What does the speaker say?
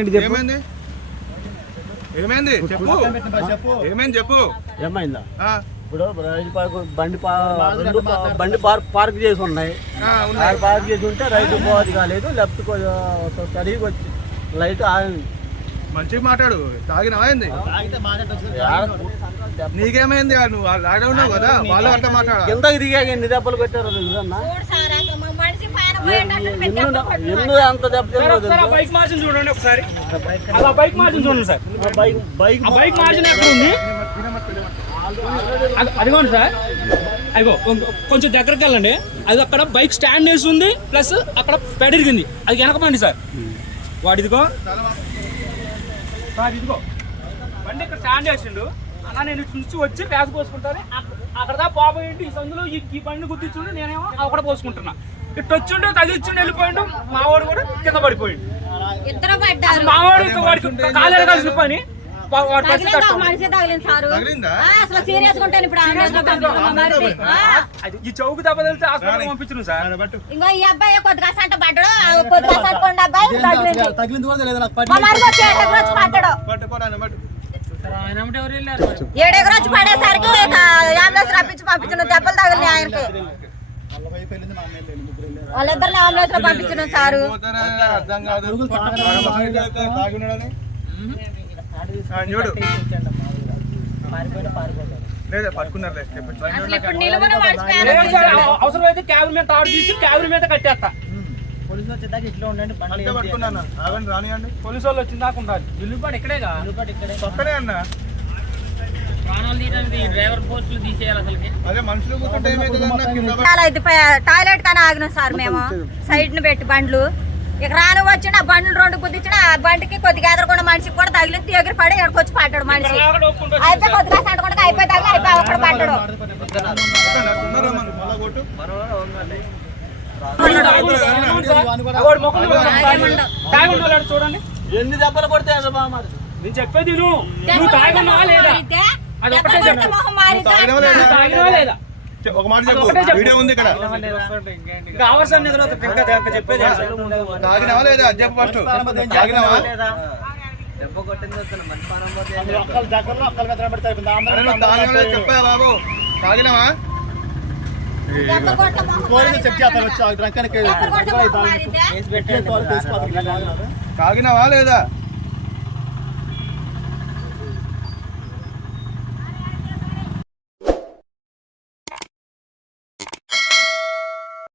ఏంటి చెప్పు. ఏమైంది? చెప్పు. ఏమైంది చెప్పు. ఏమైందా? ఆ, ఇప్పుడు రైలు పార్క్ బండి బండి పార్క్ పార్క్ చేసి ఉన్నాయి. ఆ, ఉన్నాయి. కారు పార్క్ చేసి ఉంటే రైతు పోవద్దు కాలేదు లెఫ్ట్ కడిగి వచ్చి లైట్ ఆగింది. మంచిగా మాట్లాడు. తాగినావా ఏంది? నీకేమైంది నువ్వు? ఆడే ఉన్నావు కదా? వాళ్ళు అట్లా మాట్లాడాలి? కిందకి దిగాక ఎన్ని దెబ్బలు కొట్టారు ఎన్ను అంత దెబ్బ? బైక్ మార్జిన్ చూడండి ఒకసారి. అలా బైక్ మార్జిన్ చూడండి sir. Bike bike bike margin ఎక్కడ ఉంది? అది- అదిగోండి సార్. అదిగో కొం- కొంచెం దగ్గరికి వెళ్ళండి. అది అక్కడ బైక్ స్టాండ్ వేసి ఉంది ప్లస్ అక్కడ పెడిరిగింది. అది వెనకబండి సార్. వాడిదిగో. సార్ ఇదిగో. బండి ఇక్కడ స్టాండ్ వేసిండు అలా నేను నుంచి వచ్చి ప్యాస్ పోసుకుంటాను అక్కడ- దా పోబోయిండు ఈ సందులో ఈ ఈ బండి గుర్తించుండు నేనేమో అక్కడ పోసుకుంటున్నా. ఇటు వచ్చిండు తగిలిచ్చిండు వెళ్ళిపోయిండు మా వాడు కూడా కింద పడిపోయిండు. ఇద్దరు పడ్డారు. మా వాడు ఇంకా వాడికి కాలేరు కలిసిన పని. వాడి పరిస్థితి తగిలింది? అట్లా ఒక ఉంది. మనిషి తగిలింది సారు. తగిలిందా? ఆ, అసలు సీరియస్గా ఉంటాను ఇప్పుడు. మా మరిది. ఆ, అది ఈ చౌకు దెబ్బ హాస్పిటల్ పంపించను సార్. బట్టు ఇంకో ఈ అబ్బాయి కొద్దిగా సంట పడ్డాడు? ఆ కొద్దిగా సంటుకోండి అబ్బాయి తగిలింది. తగిలింది కూడా తెలియదు నాకు మా మరిది వచ్చి పడ్డాడు. వచ్చి పడేసరికి ఇక అంబులెన్స్ రప్పించి పంపించిన దెబ్బలు తగిలినాయి ఆయనకి. వాళ్ళిద్దరిని అంబులెన్స్లో పంపించిన సారు. అర్థం కాదు. చూడు. లేదా మీద తాడు తీసి క్యాబిన్ మీద కట్టేస్తా. అంతే పట్టుకున్నాను. ఆగండి రానియండి. పోలీసు వాళ్ళు వచ్చిన దాకా ఉండాలి. ఇక్కడేగా? అన్న. ఇది టాయిలెట్ కానీ ఆగినాం సార్ మేము. సైడ్ని పెట్టి బండ్లు. ఇక రాను వచ్చిన బండ్లు బండికి కొద్దిగా ఎదరకుండా మనిషికి కూడా తగిలింది ఎగిరి పడి ఎక్కడికి వచ్చి పడ్డాడు మనిషి అయితే కొద్దిగా సంటకుండా అయిపోయి తగిలి అయిపోయి అక్కడ పడ్డాడు ఎన్ని దెబ్బలు కొడితే నేను చెప్పేది నువ్వు నువ్వు తాగి ఉన్నావా లేదా అది ఒకటే. తాగినావా లేదా? ఒక మాట చెప్పు. వీడియో ఉంది ఇక్కడ? తాగినావా లేదా? చెప్పు ఫస్ట్ తాగినావా? చెప్పా బాబు. తాగినావా లేదా?